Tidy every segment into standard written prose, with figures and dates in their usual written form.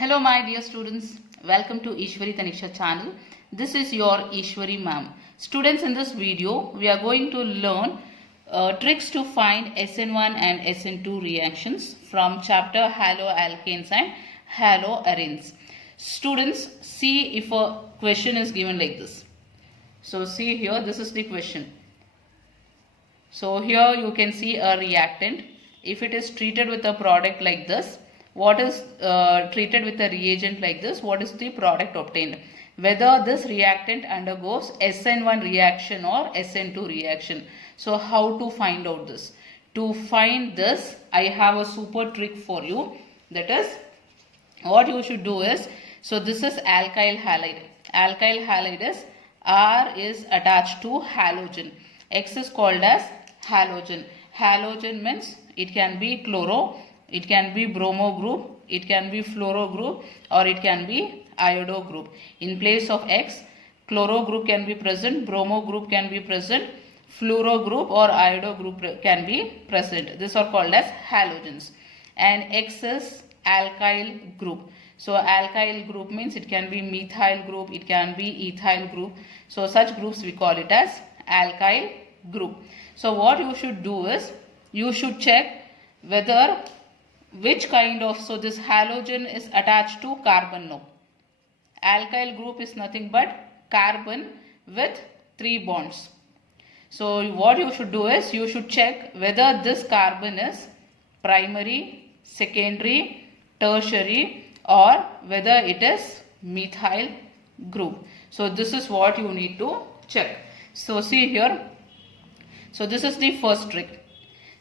Hello my dear students, welcome to Eshwari channel. This is your Eshwari ma'am. Students, in this video we are going to learn tricks to find SN1 and SN2 reactions from chapter Haloalkanes and Haloarenes. Students, see if a question is given like this. So see here, this is the question. So here you can see a reactant. If it is treated with a product like this, what is treated with a reagent like this, what is the product obtained? Whether this reactant undergoes SN1 reaction or SN2 reaction. So how to find out this? To find this, I have a super trick for you. That is, what you should do is, so this is alkyl halide. Alkyl halide is R is attached to halogen. X is called as halogen. Halogen means it can be chloro, it can be bromo group, it can be fluoro group, or it can be iodo group. In place of X, chloro group can be present, bromo group can be present, fluoro group or iodo group can be present. These are called as halogens. And X is alkyl group. So alkyl group means it can be methyl group, it can be ethyl group. So such groups we call it as alkyl group. So what you should do is, you should check whether which kind of, so this halogen is attached to carbon. No. Alkyl group is nothing but carbon with 3 bonds. So what you should do is, you should check whether this carbon is primary, secondary, tertiary, or whether it is methyl group. So this is what you need to check. So see here. So this is the first trick.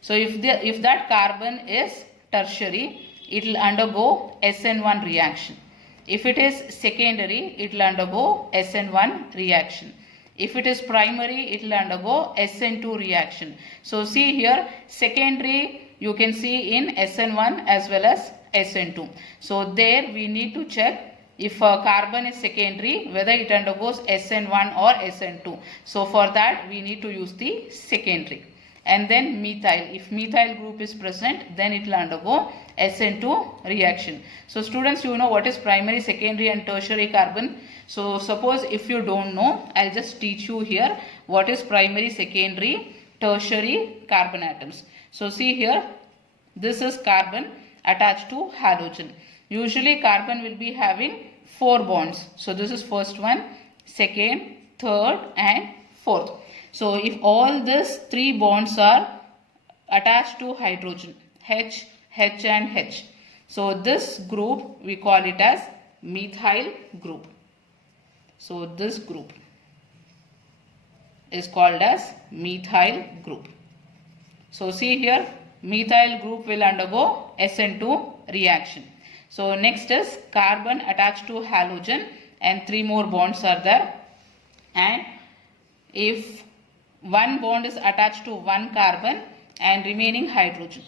So if that carbon is tertiary, it will undergo SN1 reaction. If it is secondary, it will undergo SN1 reaction. If it is primary, it will undergo SN2 reaction. So see here, secondary you can see in SN1 as well as SN2. So there we need to check if a carbon is secondary, whether it undergoes SN1 or SN2. So for that we need to use the secondary. And then methyl, if methyl group is present, then it will undergo SN2 reaction. So students, you know what is primary, secondary and tertiary carbon. So suppose if you don't know, I'll just teach you here what is primary, secondary, tertiary carbon atoms. So see here, this is carbon attached to halogen. Usually carbon will be having 4 bonds. So this is first one, second, third and fourth. So if all these 3 bonds are attached to hydrogen, H, H and H. So this group we call it as methyl group. So this group is called as methyl group. So see here, methyl group will undergo SN2 reaction. So next is carbon attached to halogen and 3 more bonds are there. And if one bond is attached to one carbon and remaining hydrogen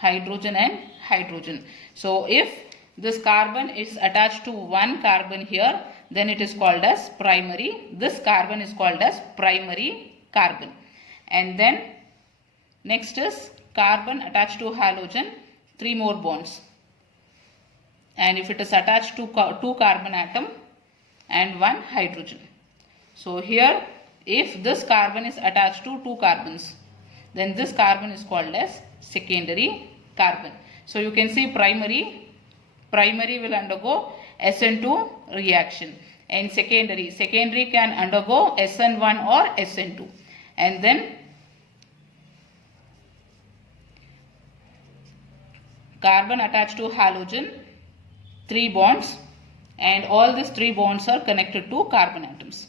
and hydrogen. So if this carbon is attached to one carbon here, then it is called as primary. This carbon is called as primary carbon. And then next is carbon attached to halogen, 3 more bonds. And if it is attached to 2 carbon atom and 1 hydrogen. So here, if this carbon is attached to 2 carbons, then this carbon is called as secondary carbon. So you can see primary will undergo SN2 reaction, and secondary can undergo SN1 or SN2. And then carbon attached to halogen, 3 bonds, and all these 3 bonds are connected to carbon atoms.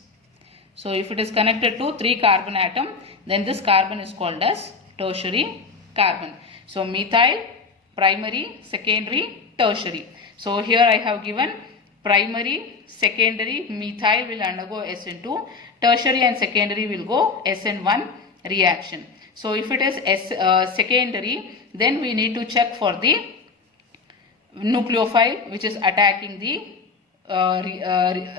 So if it is connected to 3 carbon atom, then this carbon is called as tertiary carbon. So methyl, primary, secondary, tertiary. So here I have given primary, secondary, methyl will undergo SN2, tertiary and secondary will go SN1 reaction. So if it is secondary, then we need to check for the nucleophile which is attacking the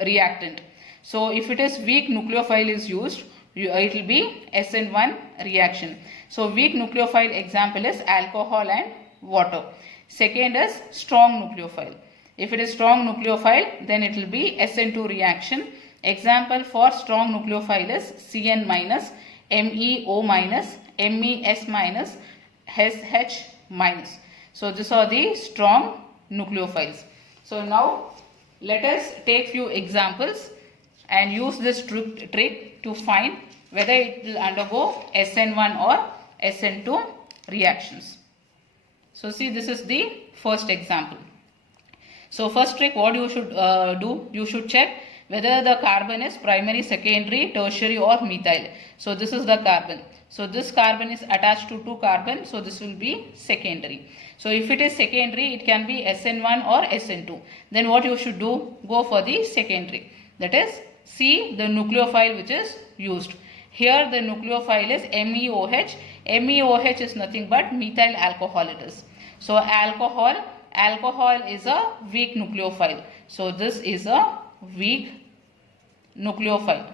reactant. So if it is weak nucleophile is used, it will be SN1 reaction. So weak nucleophile example is alcohol and water. Second is strong nucleophile. If it is strong nucleophile, then it will be SN2 reaction. Example for strong nucleophile is CN minus, MEO minus, MES minus, SH minus. So these are the strong nucleophiles. So now let us take few examples and use this trick to find whether it will undergo SN1 or SN2 reactions. So see, this is the first example. So first trick, what you should do, you should check whether the carbon is primary, secondary, tertiary or methyl. So this is the carbon. So this carbon is attached to 2 carbon, so this will be secondary. So if it is secondary, it can be SN1 or SN2. Then what you should do, go for the secondary. That is, see the nucleophile which is used. Here the nucleophile is MEOH. MEOH is nothing but methyl alcohol it is. So alcohol is a weak nucleophile. So this is a weak nucleophile.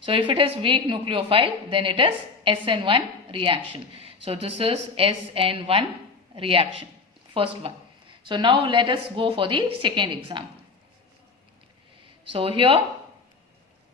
So if it is weak nucleophile, then it is SN1 reaction. So this is SN1 reaction, first one. So now let us go for the second example. So here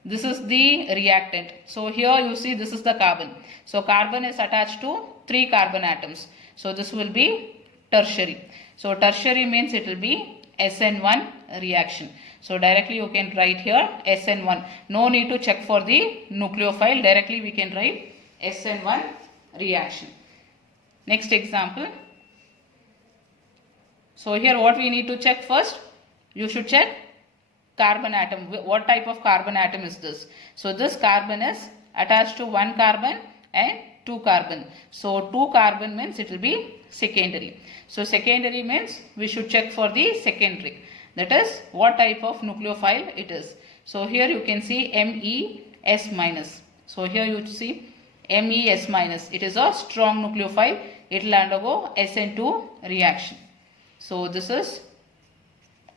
this is the reactant. So here you see this is the carbon. So carbon is attached to 3 carbon atoms. So this will be tertiary. So tertiary means it will be SN1 reaction. So directly you can write here SN1. No need to check for the nucleophile. Directly we can write SN1 reaction. Next example. So here what we need to check first? You should check carbon atom. What type of carbon atom is this? So this carbon is attached to 1 carbon and 2 carbon. So 2 carbon means it will be secondary. So secondary means we should check for the secondary. That is what type of nucleophile it is. So here you can see MES minus. So here you see MES minus. It is a strong nucleophile. It will undergo SN2 reaction. So this is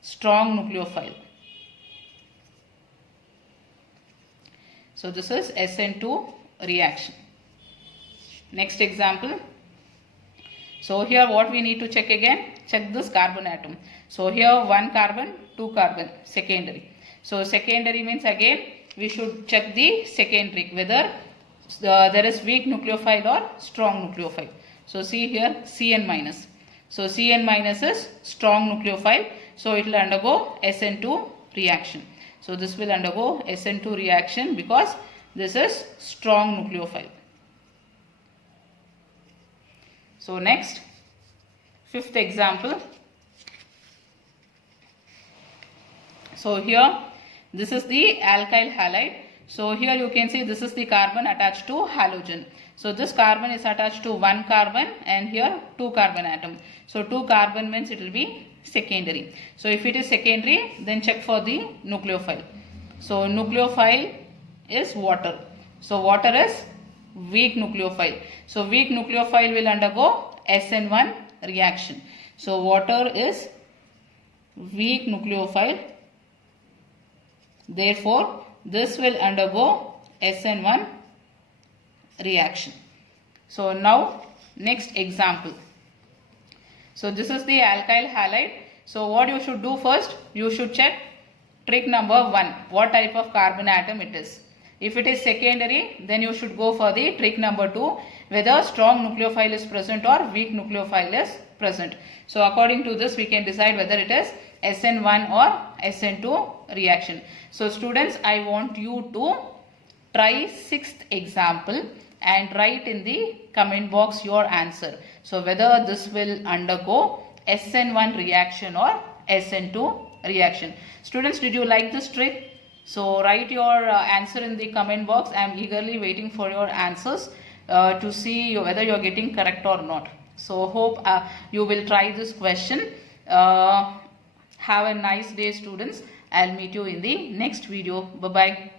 strong nucleophile. So this is SN2 reaction. Next example. So here what we need to check again, check this carbon atom. So here 1 carbon, 2 carbon, secondary. So secondary means again we should check the secondary, whether there is weak nucleophile or strong nucleophile. So see here CN minus. So CN minus is strong nucleophile. So it will undergo SN2 reaction. So this will undergo SN2 reaction because this is strong nucleophile. So next, fifth example. So here this is the alkyl halide. So here you can see this is the carbon attached to halogen. So this carbon is attached to 1 carbon and here 2 carbon atom. So 2 carbon means it will be secondary. So if it is secondary, then check for the nucleophile. So nucleophile is water. So water is weak nucleophile. So weak nucleophile will undergo SN1 reaction. So water is weak nucleophile. Therefore, this will undergo SN1 reaction. So now next example. So this is the alkyl halide. So what you should do first, you should check trick number 1, what type of carbon atom it is. If it is secondary, then you should go for the trick number 2, whether strong nucleophile is present or weak nucleophile is present. So according to this we can decide whether it is SN1 or SN2 reaction. So students, I want you to try 6th example and write in the comment box your answer. So whether this will undergo SN1 reaction or SN2 reaction. Students, did you like this trick? So write your answer in the comment box. I am eagerly waiting for your answers to see whether you are getting correct or not. So hope you will try this question. Have a nice day, students. I'll meet you in the next video. Bye-bye.